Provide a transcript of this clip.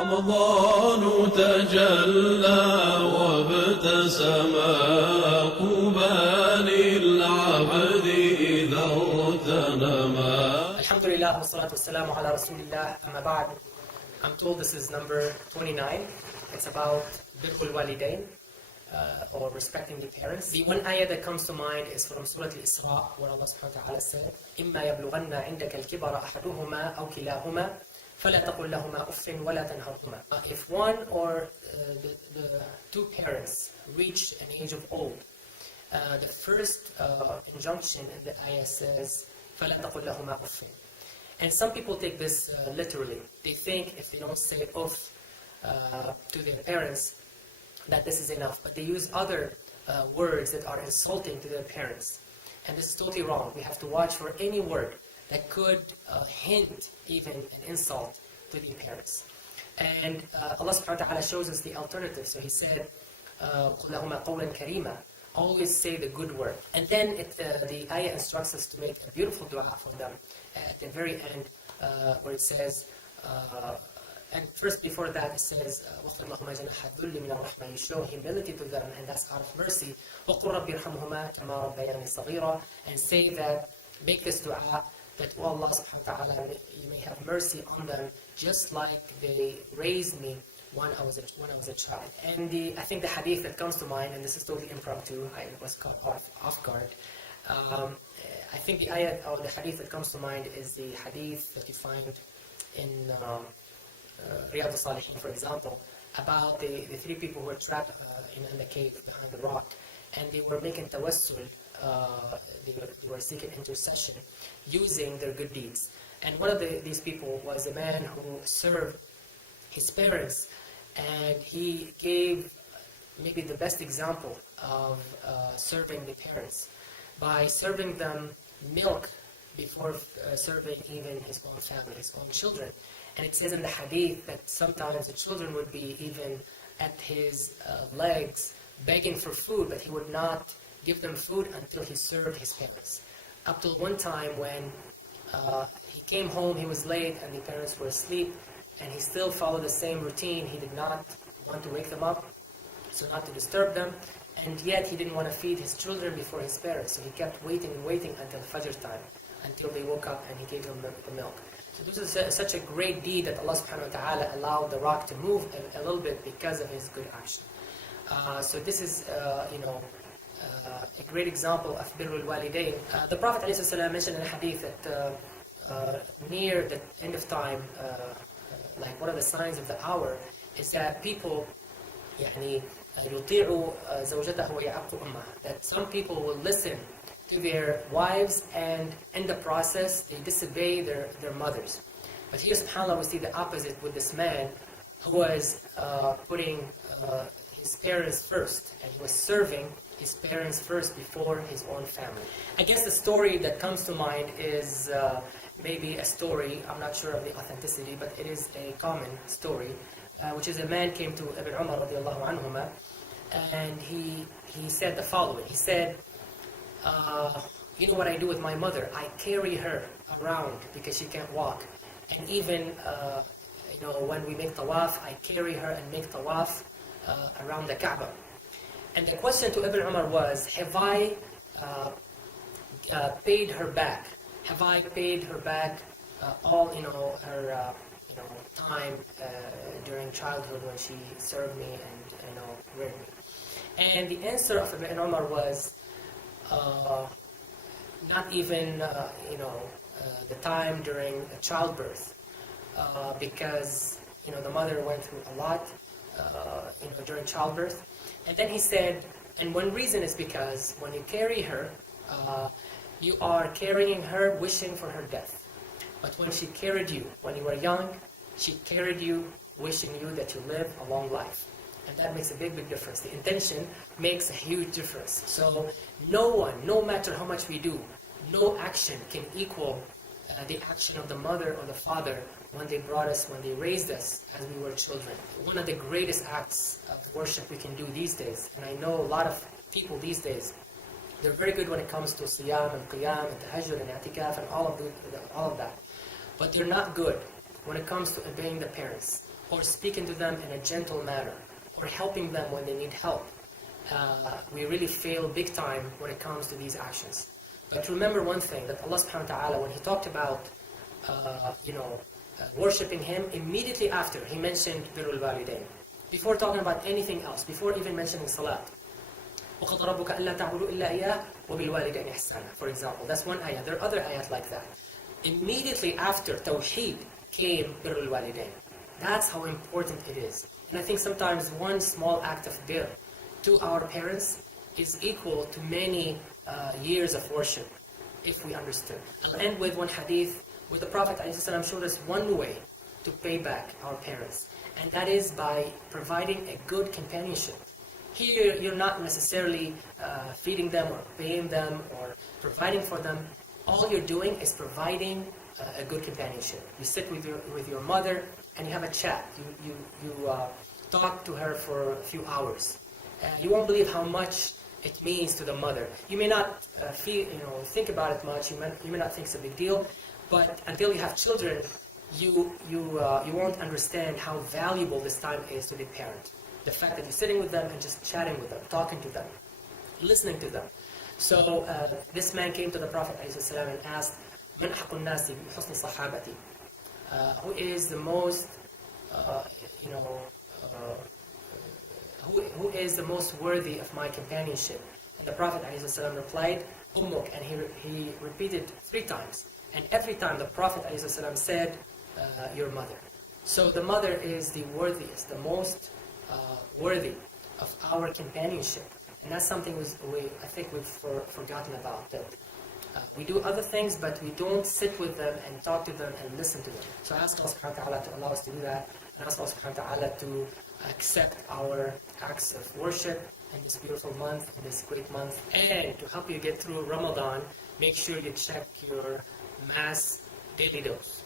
رمضان تجلى وابتسم قوبى للعبد إذا اغتنما. الحمد لله والصلاة والسلام على رسول الله أما بعد. I'm told this is number 29. It's about birr al-walidain, or respecting the parents. The one ayah that comes to mind is from Surah Al-Isra, where Allah subhanahu wa ta'ala said, إِمَّا يَبْلُغَنَّ عِنْدَكَ الْكِبَرَ أَحَدُهُمَا أَوْ كِلَاهُمَا فَلَا تَقُلْ لَهُمَا أُفٍّ وَلَا تَنْهَرْهُمَا. If one or the two parents reach an age of old, the first injunction in the ayah says, فَلَا تَقُلْ لَهُمَا أُفٍّ. And some people take this literally. They think if they don't say uff to their parents, that this is enough. But they use other words that are insulting to their parents. And this is totally wrong. We have to watch for any word that could hint even an insult to the parents. And Allah subhanahu wa ta'ala shows us the alternative. So He said, قُلْ لَهُمَا قَوْلًا كَرِيمًا. Always say the good word. And then the ayah instructs us to make a beautiful dua for them at the very end, where it says, and first before that it says, وَخْفِضْ لَهُمَا جَنَاحَ الذُّلِّ مِنَ الرَّحْمَةِ. You show humility to them, and that's out of mercy. وَقُلْ رَبِّ ارْحَمْهُمَا كَمَا رَبَّيَانِي صَغِيرًا. And say that, make this dua, that oh Allah subhanahu wa ta'ala, you may have mercy on them, just like they raised me when I was a child. And I think the hadith that comes to mind, and this is totally impromptu, I was caught off guard. I think the ayah or the hadith that comes to mind is the hadith that you find in Riyadh al-Salihin, for example, about the three people who were trapped in the cave behind the rock, and they were making tawassul, they were seeking intercession using their good deeds. And one of these people was a man who served his parents, and he gave maybe the best example of serving the parents by serving them milk before serving even his own family, his own children. And it says in the hadith that sometimes the children would be even at his legs begging for food, but he would not give them food until he served his parents. Up till one time when he came home, he was late and the parents were asleep, and he still followed the same routine. He did not want to wake them up, so not to disturb them, and yet he didn't want to feed his children before his parents, so he kept waiting and waiting until Fajr time, until they woke up and he gave them the milk. So this is such a great deed that Allah subhanahu wa ta'ala allowed the rock to move a little bit because of his good action. So this is, a great example of birr al-walidain. The Prophet ﷺ mentioned in a hadith that near the end of time, like one of the signs of the hour is that people يطيعوا زوجته ويعقوا أمه, that some people will listen to their wives and in the process they disobey their mothers. But here subhanAllah we see the opposite with this man who was putting his parents first, and he was serving his parents first before his own family. I guess the story that comes to mind is maybe a story, I'm not sure of the authenticity, but it is a common story, which is a man came to Ibn Umar radiallahu anhuma, and he said the following. He said, you know what I do with my mother? I carry her around because she can't walk. And even when we make tawaf, I carry her and make tawaf around the Kaaba. And the question to Ibn Umar was, have I paid her back? Have I paid her back all her time during childhood when she served me and reared me? And the answer of Ibn Umar was not even the time during childbirth, because the mother went through a lot during childbirth. And then he said, and one reason is because when you carry her, you are carrying her wishing for her death. But when she carried you, when you were young, she carried you wishing you that you live a long life. And that makes a big, big difference. The intention makes a huge difference. So no one, no matter how much we do, no action can equal the action of the mother or the father when they brought us, when they raised us as we were children. One of the greatest acts of worship we can do these days, and I know a lot of people these days, they're very good when it comes to siyam and qiyam and tahajjud and i'tikaf and all of that. But they're not good when it comes to obeying the parents. or speaking to them in a gentle manner, or helping them when they need help, we really fail big time when it comes to these actions. But remember one thing, that Allah subhanahu wa ta'ala, when He talked about worshipping Him, immediately after He mentioned birrul walidain. Before talking about anything else, before even mentioning salat. وَقَضَى رَبُّكَ أَلَّا تَعْبُدُوا إِلَّا إِيَّاهُ وَبِالْوَالِدَيْنِ إِحْسَانًا, for example. That's one ayah. There are other ayat like that. Immediately after Tawheed came birrul walidain. That's how important it is. And I think sometimes one small act of birr to our parents is equal to many years of worship, if we understood. I'll end with one hadith where the Prophet ﷺ showed us one way to pay back our parents, and that is by providing a good companionship. Here, you're not necessarily feeding them or paying them or providing for them. All you're doing is providing a good companionship. You sit with your mother and you have a chat. You talk to her for a few hours. You won't believe how much it means to the mother. You may not think about it much. You may not think it's a big deal, but until you have children, you won't understand how valuable this time is to the parent. The fact that you're sitting with them and just chatting with them, talking to them, listening to them. So this man came to the Prophet ﷺ and asked, "Man haqqun nasi bi husni sahabati?" Who is the most, who is the most worthy of my companionship? And the Prophet ﷺ replied, "Ummuk," and he repeated 3 times. And every time the Prophet ﷺ said, "Your mother." So the mother is the worthiest, the most worthy of our companionship. And that's something I think we've forgotten about. That we do other things, but we don't sit with them and talk to them and listen to them. So I ask Allah subhanahu wa ta'ala to allow us to do that. And ask Allah subhanahu wa ta'ala to accept our acts of worship in this beautiful month, in this great month. And to help you get through Ramadan, make sure you check your mass daily dose.